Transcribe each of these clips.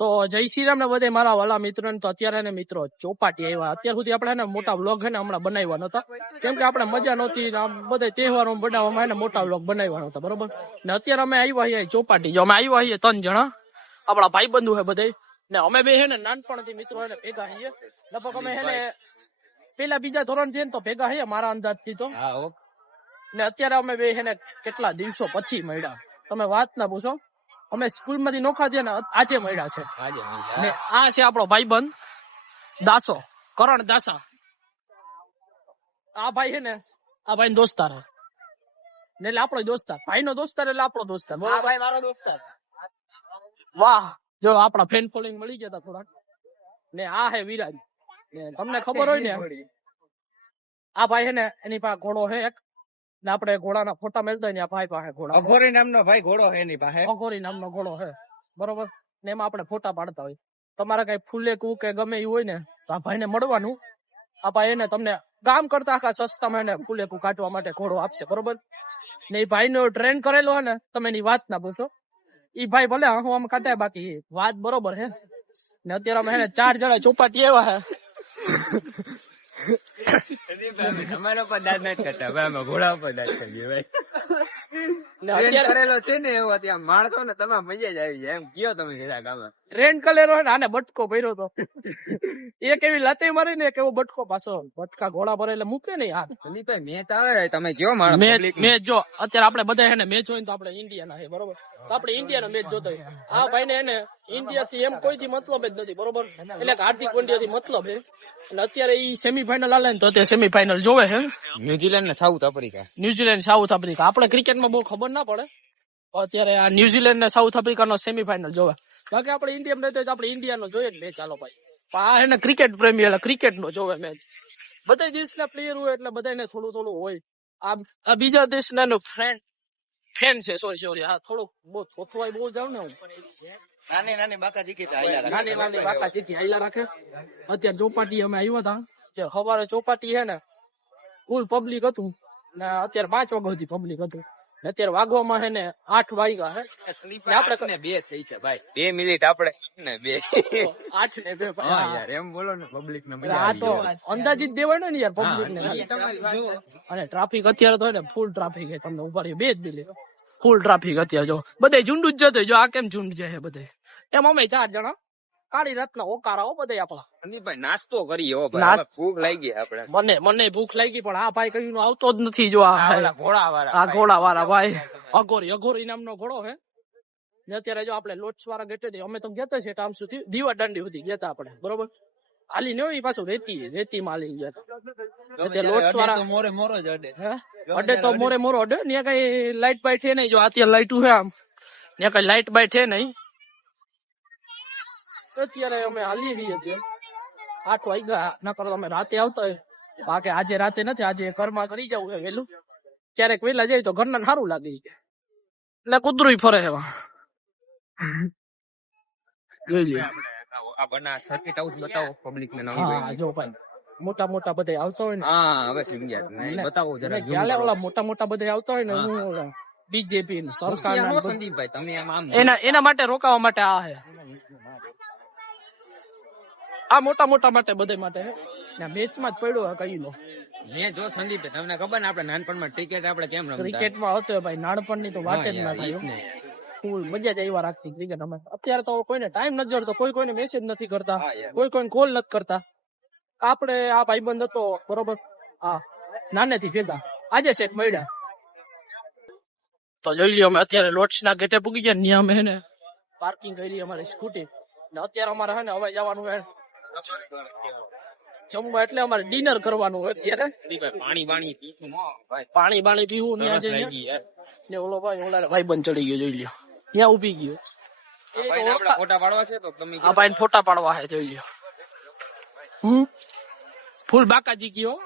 તો જય શ્રી રામ ને બધે મારા વાલા મિત્રો ને. તો અત્યારે ને મિત્રો ચોપાટી આવ્યા. અત્યાર સુધી આપણે ને મોટા વ્લોગ છે ને હમણાં બનાવ્યા નતા, કેમ કે આપણે મજા નહોતી. બધા તહેવારો બનાવવામાં એને મોટા વ્લોગ બનાવ્યા નતા, બરોબર ને. અત્યારે અમે આવ્યા છીએ ચોપાટી. જો અમે આવ્યા છીએ 3 જણા, આપણા ભાઈ બંધુ છે બધા ને. અમે બે છે ને નાનપણથી મિત્રો એને ભેગા છીએ. લગભગ અમે છે ને પેલા બીજા ધોરણ થી ને તો ભેગા છીએ મારા અંદાજથી તો. ને અત્યારે અમે બે છે ને કેટલા દિવસો પછી મળ્યા. તમે વાત ના પૂછો. અમે સ્કૂલ માંથી નોખા થયા ને આજે મળ્યા છે. ને આ છે આપણો ભાઈબંધ દાસો, કરણ દાસા. આ ભાઈ છે ને, આ ભાઈ દોસ્તાર છે ને, એટલે આપણો દોસ્તાર. ભાઈ નો દોસ્તાર એટલે આપણો દોસ્તાર. ભાઈ મારો દોસ્તાર. વાહ, જો આપણા ફેન ફોલોઈંગ મળી ગયા હતા થોડાક. ને આ હે વિરાજ. ને તમને ખબર હોય ને, આ ભાઈ છે ને એની પાસે ઘોડો છે એક. ને આપણે ઘોડાના ફોટા મેળતા હોય ને, આ ભાઈ પાસે ઘોડા, અઘોરી નામનો ભાઈ ઘોડો છે એની પાસે. અઘોરી નામનો ઘોડો છે, બરોબર ને. એમાં આપણે ફોટા પાડતા હોય. તમારે કઈ ફૂલેકું કે ગમે એવું હોય ને તો આ ભાઈને મળવાનું. આ ભાઈ એને તમને કામ કરતા આખા સસ્તામાં એને ફૂલેકું કાઢવા માટે ઘોડો આપશે, બરોબર ને. એ ભાઈ નો ટ્રેન કરેલો હે ને, તમે એની વાત ના પૂછો. ઈ ભાઈ ભલે હું આમ કાઢાય, બાકી વાત બરોબર હે ને. અત્યારે અમે 4 જણા ચોપાટી આવ્યા હે. અમારો પર દાદ નથી કરતા ભાઈ, અમે ઘોડા ઉપર દાદ કરીએ ભાઈ. કરેલો છે ને એવો ત્યાં માણસો ને તમે મજા જ આવી જાય એમ કયો તમે ઘેરા ગામમાં. ટ્રેન કરેલો હે ને, આને બટકો ભર્યો તો. એક એવી લાતી મારી ને, એક એવો બટકો પાછો. બટકા ઘોડા ભરે એટલે મૂકે નહીં હાથ. ભાઈ મેચ આવે, તમે કયો માણસ મેચ જો. અત્યારે આપણે બધા એને મેચ હોય તો આપણે ઇન્ડિયાના છે, બરોબર. તો આપણે ઇન્ડિયાનો મેચ જોતા હોય. આ ભાઈ ને એને ઇન્ડિયા થી એમ કોઈથી મતલબ જ નથી, બરોબર. એટલે હાર્દિક પંડ્યા થી મતલબ છે. અને અત્યારે ઈ સેમીફાઈનલ આલે ને તો તે સેમીફાઈનલ જોવે છે. ન્યુઝીલેન્ડ ને south Africa. New Zealand south Africa. આપણે ક્રિકેટમાં બહુ ખબર ના પડે. અત્યારે આ ન્યુઝીલેન્ડ ને સાઉથ આફ્રિકાનો સેમીફાઈનલ જોવે. બાકી આપણે ઇન્ડિયામાં રહેતો આપણે ઇન્ડિયાનો જોઈએ જ મેચ. ચાલો ભાઈ, આ એને ક્રિકેટ પ્રેમી એટલે ક્રિકેટ નો જોવે મેચ. બધા દેશના પ્લેયર હોય એટલે બધાને થોડું થોડું હોય. આ બીજા દેશના નો ફેન છે. સોરી હા, થોડુંક બહુ થોથવાય બહુ જાવ ને હું. નાની બાકા જીકી નાની બાકા જીકી હાઈલા રાખે. અત્યારે ચોપાટી અમે આવ્યા હતા. સવારે ચોપાટી છે ને ફૂલ પબ્લિક હતું ને. અત્યારે 5 વાગ્યા સુધી પબ્લિક હતું. અત્યારે વાગવામાં છે ને 8 વાગ્યા છે. આપણે 2 થઈ છે ભાઈ, 2 મિનિટ આપણે ને 2 8 ને 2 યાર એમ બોલો ને. પબ્લિક ને આ તો અંદાજિત દેવાય ને યાર પબ્લિક ને. અને ટ્રાફિક અત્યારે તો ને ફૂલ ટ્રાફિક છે. તમને ઉભા રહ્યો 2 જ મિનિટ. ફૂલ ટ્રાફિક અત્યારે જો. બધે ઝુંડ જ જતો. જો આ કેમ ઝુંડ છે બધે. એમ અમે 4 જણા કાળી રાતના ઓકારાઓ બધે આપણા. ભાઈ નાસ્તો કરીએ હો ભાઈ, ભૂખ લાગી આપણે. મને ભૂખ લાગી, પણ આ ભાઈ કયું આવતો જ નથી. જો આ ઘોડા વાળા ભાઈ અઘોરી નામનો ઘોડો છે ને. અત્યારે જો આપણે લોટ્સ વાળા ગેટે અમે તો ગયા છે ટાઈમ સુધી, દીવા દાંડી સુધી ગયા આપણે, બરોબર. હાલી ને એ પાછું રેતી માં હાલી ગયા. લોટ્સ વાળા મોરો જ અડે તો મોરો અડે. ત્યાં કઈ લાઈટ બાઈટ છે નહીં. જો અત્યારે લાઈટ છે આમ, ત્યાં કઈ લાઈટ બાઈટ છે નહીં. અત્યારે અમે હાલી રહીએ છીએ 8 વાગ્યા. ના કરો અમે રાતે આવતા હોય. બાકી આજે રાતે નથી, આજે ઘરમાં કરી જવું છે વેલું. ક્યારેક વેલા જાય તો ઘરના સારું લાગે એટલે કૂતરું ફરે એવા. જોઈ લે જો ભાઈ મોટા મોટા બધા આવતા હોય ને. હવે સમજ્યા, બતાવો જરા. મોટા મોટા બધા આવતા હોય ને, હું બીજેપી સરકાર સંદીપભાઈ તમે એના માટે રોકાવા માટે આ હે. આ મોટા માટે બધા માટે મેચ માં જ પડ્યો કઈ નો. મેં જો સંદીપ તમને ખબર ને, આપણે નાનપણમાં ક્રિકેટ આપણે કેમ રમતા. ક્રિકેટમાં હતો ભાઈ, નાનપણની તો વાત જ ના થાય. ફૂલ મજા જ એવા રાખતી ક્રિકેટ અમે. અત્યારે તો કોઈને ટાઈમ નથી જડતો, કોઈને મેસેજ નથી કરતા, કોઈને કોલ નથી કરતા. આપણે આ ભાઈબંધ હતો, બરોબર. હા, નાનેથી ભેગા. આજે સેટ મળ્યા તો જોઈ લ્યો. અમે અત્યારે લોટ્સ ના ગેટે પૂગી ગયા. ત્યાં અમે ને પાર્કિંગ કરી અમારી સ્કૂટી ને. અત્યારે અમારે છે ને હવે જવાનું છે જમવા, એટલે અમારે ડિનર કરવાનું હોય અત્યારે. પાણી પીવું ત્યાં જઈને. ને ઓલો ભાઈ બંધ ચડી ગયો, જોઈ લ્યો ત્યાં ઉભી ગયો. ફોટા પાડવા છે તો તમે આ ભાઈ ફોટા પાડવા છે, જોઈ લ્યો. ફૂલ બાકાજી ગયો.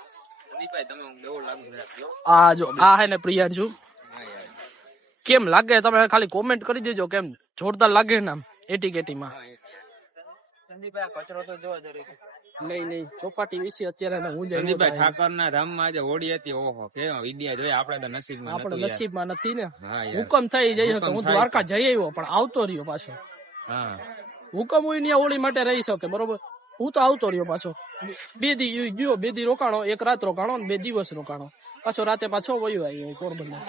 આ જો આ હે ને પ્રિયાંશુ. કેમ લાગે તમે ખાલી કોમેન્ટ કરી દેજો, કેમ જોરદાર લાગે ને આમ એટીકેટીમાં. કચરો તો જોવા જરી નહીં ચોપાટી વિશે અત્યારે હું ઠાકરના ધામમાં આજે હોળી હતી. ઓહો કેવો વિડિયા જોયા. આપણે નસીબમાં નથી ને. હુકમ થઈ જાય તો હું દ્વારકા જઈ આવ્યો, પણ આવતો રહ્યો પાછો. હુકમ હોય ત્યાં હોળી માટે રહી શકે બરોબર. હું તો આવતો રહ્યો પાછો 2 દી ગયો, 2 દી રોકાણો, 1 રાત રોકાણો ને 2 દિવસ રોકાણો, પાછો રાતે પાછો વયો આવ્યો પોરબંદર.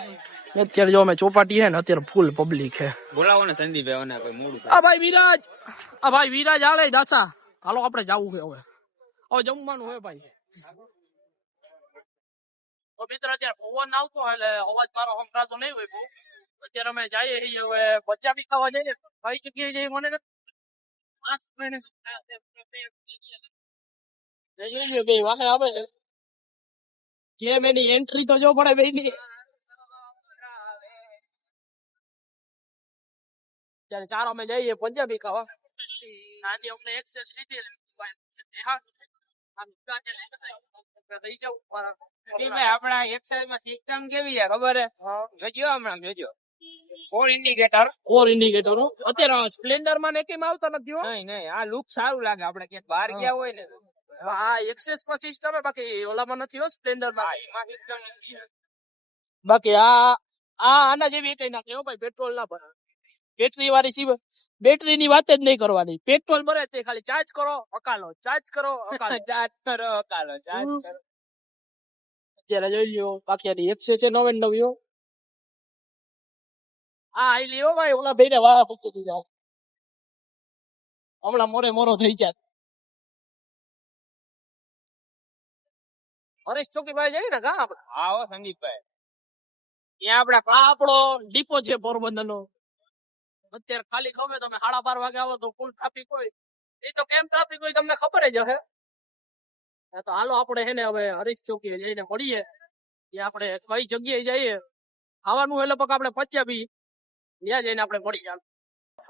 અત્યારે જો અમે ચોપાટી હે ને અત્યારે ફૂલ પબ્લિક હે. બોલાવો ને સંદીપ ભાઈ કોઈ મૂડ આ ભાઈ વિરાજ આલે દાસા હાલો આપણે જાવું છે હવે જમવાનું હે ભાઈ. તો મિત્ર અત્યારે પવન આવતો એટલે અવાજ મારો સંભળાતો નહીં હોય બહુ. અત્યારે અમે જઈએ છીએ હવે પંજાબી ખાવા જઈએ. કઈ જગ્યાએ જઈએ મને બે વાહે આવે છે જેમ એની એન્ટ્રી તો જો પડે બે ની. ત્યારે 4 અમે જઈએ પંજાબી ખાવા. આજે અમને એક્સેસ લીધી આપણા એક્સાઇઝ માં સિસ્ટમ કેવી છે ખબર હે? જોજો હમણાં જોજો 4 ઇન્ડિકેટર અત્યારે સ્પ્લેન્ડર માં ને કેમ આવતા નથી હો. નહીં આ લુક સારું લાગે આપણે ક્યાંક બહાર ગયા હોય ને. હા એક્સેસ માં સિસ્ટમ હે બાકી ઓલામાં નથી હો સ્પ્લેન્ડર માં. એમાં સિસ્ટમ નથી. બાકી આના જેવી કઈ નાખે હો ભાઈ. પેટ્રોલ ના ભરે બેટરી વાળી સીવ. બેટરી ની વાત જ નહીં કરવાની. પેટ્રોલ ભરે તે ખાલી ચાર્જ કરો અકાલો, ચાર્જ કરો અકાલો. ચાર્જ કરો કાલો ચાર્જ કરો. અત્યારે જોઈ લ્યો બાકી આની એક્સેસ છે 99. હા આઈ લ્યો ભાઈ ઓલા ભાઈ ને વાહ પૂછી દીધા હમણાં મોરો થઈ જાય. હરેશ ચોકીભાઈ જઈએ ને કા આપડે. હા હો સંદીપભાઈ ત્યાં આપડા આ આપણો ડીપો છે પોરબંદર નો. અત્યારે ખાલી ખબર તમે 12:30 વાગે આવો તો ફૂલ ટ્રાફિક હોય. એ તો કેમ ટ્રાફિક હોય તમને ખબર જ હશે. તો હાલો આપણે હે ને હવે હરીશ ચોકીએ જઈને મળીએ. ત્યાં આપણે કઈ જગ્યાએ જઈએ ખાવાનું એટલે પગ આપણે પંજાબી ત્યાં જઈને આપણે મળી જાય.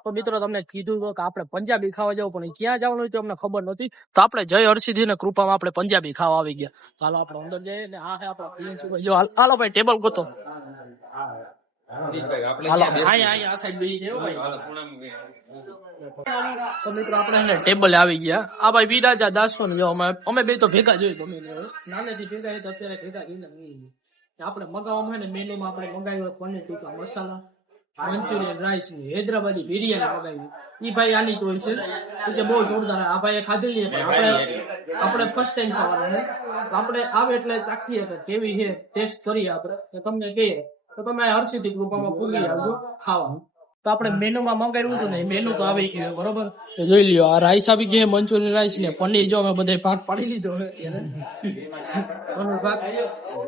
તો મિત્રો તમને કીધું તો કે આપણે પંજાબી ખાવા જવું પણ ક્યાં જવાનું હોય તો અમને ખબર નથી. તો આપણે જય હરસિદ્ધિ ને કૃપામાં આપણે પંજાબી ખાવા આવી ગયા. તો હાલો આપણે અંદર જઈએ ને આ હે આપણા જો હાલો ભાઈ ટેબલ ગોતો. હાલો અહીંયા આ સાઈડ બેસી જાવ ભાઈ. તો મિત્રો આપણે ટેબલ આવી ગયા. આ ભાઈ વિરાજા દાસો ને જો અમે બે તો ભેગા જોઈ ગમે નાનેથી ભેગા તો અત્યારે ભેગા જોઈને આપણે મગાવવામાં ને મેનુમાં આપણે મગાવ્યું પનીર ટીકા મસાલા, મંચુરિયન રાઈસ ની હૈદરાબાદી બિરિયાની મગાવી. ઈ ભાઈ આની તો છે કે બહુ જોરદાર. આ ભાઈ ખાધેલી આપણે ફર્સ્ટ ટાઈમ ખાવાના છે. તો આપણે આવે એટલે ચાખીએ કે કેવી છે, ટેસ્ટ કરીએ આપણે તો તમને કહીએ તો તમે હરસિદ્ધિ કૃપામાં પૂરી આવજો ખાવાનું. તો આપણે મેનુમાં મંગાવ્યું હતું ને મેનુ તો આવી ગયું બરોબર. જોઈ લ્યો આ રાઈસ આવી ગઈ, મંચુરિયન રાઈસ ને પનીર જો અમે બધા ભાગ પાડી લીધો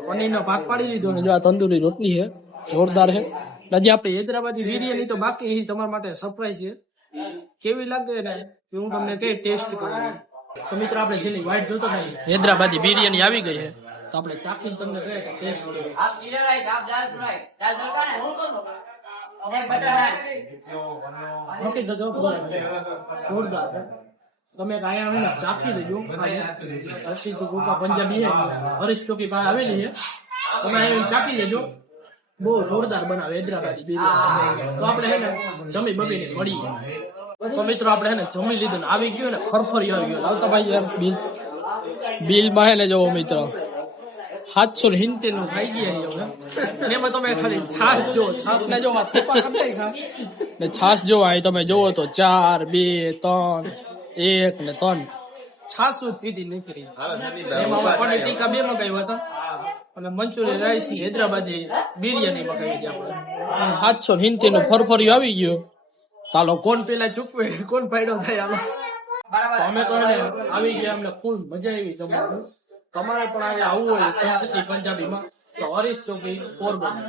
પનીર નો ભાગ પાડી લીધો ને જો આ તંદુરી રોટલી છે જોરદાર છે. હજી આપણે હૈદરાબાદી બિરિયાની તો બાકી તમારા માટે સરપ્રાઈઝ છે. કેવી લાગે ને હું તમને કઈ ટેસ્ટ કરું. તો મિત્રો આપણે જેની વાઈટ જોતો હતા હૈદરાબાદી બિરિયાની આવી ગઈ છે તો આપણે ચાખીને તમને કહે કે ટેસ્ટ જોરદાર. તમે અહીંયા ચાખી દેજો. હર્ષિત ગોપા પંજાબી છે હરીશ ચોકી પાસે આવેલી છે. તમે અહીંયા ચાખી દેજો. બહુ જોરદાર બનાવે હૈદરાબાદી બિરિયાની. તો આપણે હે ને જમી બમીને મળીએ. તો મિત્રો આપણે હે ને જમી લીધું ને આવી ગયું ને ફરફરી આવી ગયો. આવતા ભાઈ યાર બિલ માં હે ને જોવો મિત્રો 770 નું ખાઈ ગયા છે. એમાં તમે ખાલી છાશ જો છાશ ને જો ને છાશ જો અહીં તમે જોવો તો 4 2 3 1 ને 3 છાશ પીધી નીકળી. એમાં પનીર ટીકા 2 મગાવ્યા હતા અને મંચુરિયન રાઈસ ની હૈદરાબાદી બિરિયાની મગાવી હતી આપણે. 770 નું ફરફરી આવી ગયો. ચાલો કોણ પેલા ચૂકવે કોણ ફાયદો થાય. હાલો અમે તો આવી ગયા. અમને ફૂલ મજા આવી જમવાનું. તમારે પણ અહીંયા આવવું હોય પંજાબીમાં તો હરીશ ચોકી પોરબંદર.